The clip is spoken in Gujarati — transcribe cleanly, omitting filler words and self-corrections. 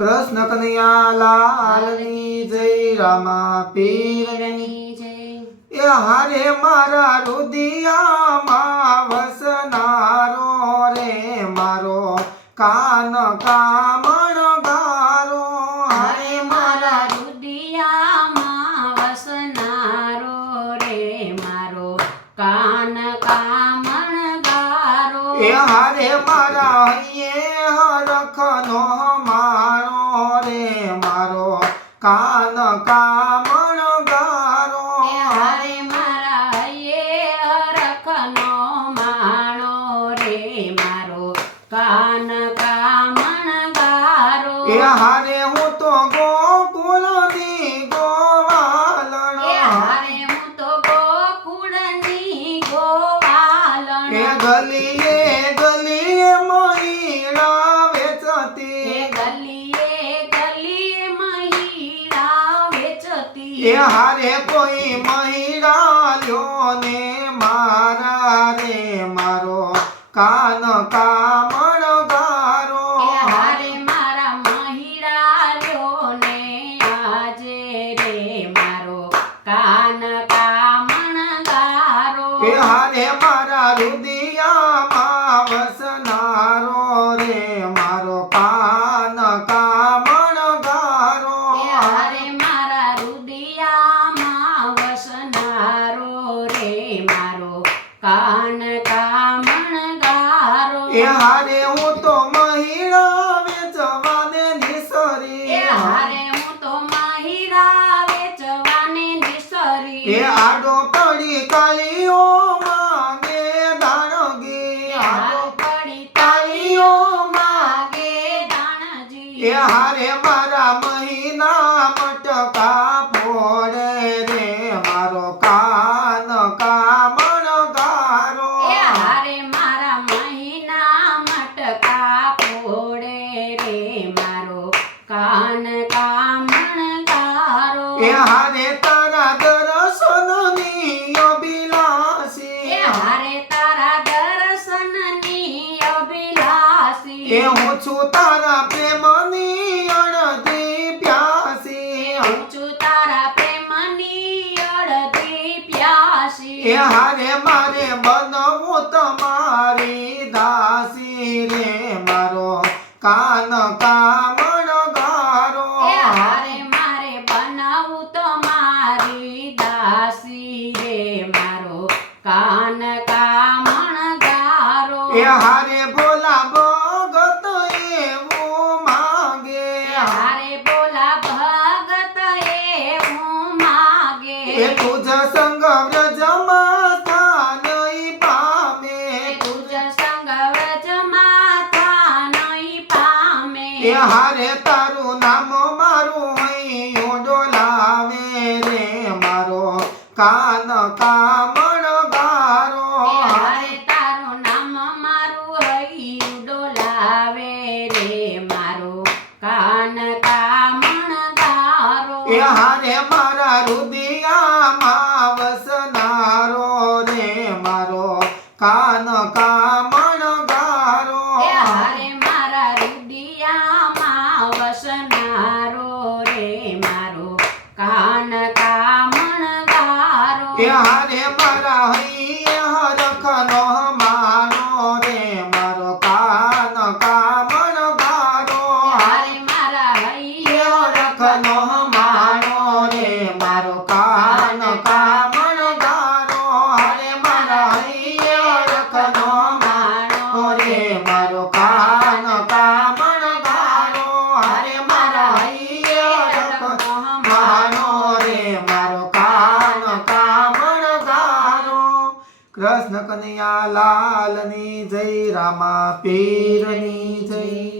कृष्ण कन्हैया लालनी जय रामा पीरनी जय। हारे मारा रुदियाમાં વસનારો રે મારો કાન કામણ ગારો। હારે મારા રુદિયામાં વસનારો રે મારો કાન કામણ ગારો। હારે મારા હૈયે હરખનો મારો રે મારો કાન કામણ ગારો। હારે મારા હૈયે હરખનો માણો રે મારો કાન કામણ ગારો। હારે હું તો ગોકુળની ગોવાલણ। હારે હું તો ગોકુળની ગોવાલણ। ગલીએ ગલીએ મહિલા વેચતી। ગલીએ ગલીએ મહિલા વેચતી। હારે કોઈ મહિલા લ્યો ને મારા રે મારો કાન કામણ ગારો। હારે મારા મહિલા લ્યો ને આજે રે મારો કાન કામણ ગારો। હારે મારા રુદિયામાં વસનારો રે મારો કાન કામણ ગારો। હારે મારા રુદિયામાં વસનારો રે મારો કાન કામણ ગારો। હારે હું તો મહિલા વેચવાને નિસરી। હારે હું તો મહિલા વેચવાને નિસરી। આડો પડી કાલીઓ માંગે દાણગી। આડો પડી તાળીઓ માગે દાણજી। હારે મારા મહિના મટકા ફોડે રે મારો કાન કામણ ગારો। હારે મારા મહિના મટકા ફોડે રે મારો કાન કામણ ગારો। હારે તારા દર્શનની અભિલાષી। હારે તારા દર્શનની અભિલાષી। હું છું તારા પ્રેમની અડધી પ્યાસી। હું છું તારા પ્રેમની અડધી પ્યાસી। હારે મારે બનવું તમારી દાસી રે મારો કાન કામણ ગારો। હારે મારે બનાવું તમારી દાસી રે મારો કાન કામણ ગારો। હારે ભોલા ભગત એવું માંગે। હારે બોલા ભગત એવું માગે। તુજ સંગ વ્રજમાં સ્થાન પામે। તુજ સંગ વ્રજમાં થાનઈ પામે। હારે તારું નામ મારું હૈયું ડોલાવે રે મારો કાન કામણ ગારો। હારે તારું નામ મારું હૈયું ડોલાવે રે મારો કાન કામણ ગારો। હારે મારા રુદિયામાં વસનારો રે મારો કાન કામણ ગારો। હારે મારા રુદિયામાં વસનારો રે મારો કાન કામણ ગારો। હારે મારા હૈયે હરખનો માનો રે મારો કાન કામણ ગારો। હારે મારા હૈયે હરખનો માનો રે મારો કાન કામણ ગારો। હારે મારા હૈયે હરખનો માનો રે મારો કાન કામણ ગારો। હારે મારા હૈયે હરખનો માનો રે મારો કાન કામણ ગારો। કૃષ્ણ કનૈયા લાલની જય રામા પીરની જય।